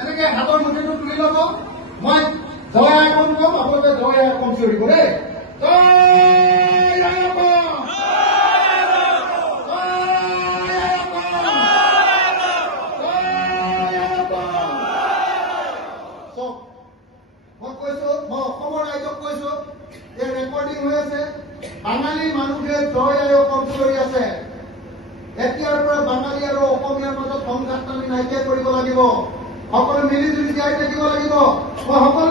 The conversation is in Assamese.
এনেকে হাতৰ মুঠিটো তুলি ল'ব। মই জয় আইকন কম, আপোনালোকে জয় আইকন চিঞৰিব দেই। মই কৈছো, মই অসমৰ ৰাইজক কৈছো, এই ৰেকৰ্ডিং হৈ আছে, বাঙালী মানুহে জয় আইকন চিঞৰি আছে। এতিয়াৰ পৰা বাঙালী আৰু অসমীয়াৰ মাজত সংঘাত আমি নাইকিয়া কৰিব লাগিব। সকলো মিলি জুলি জীয়াই থাকিব লাগিব। মই সকলো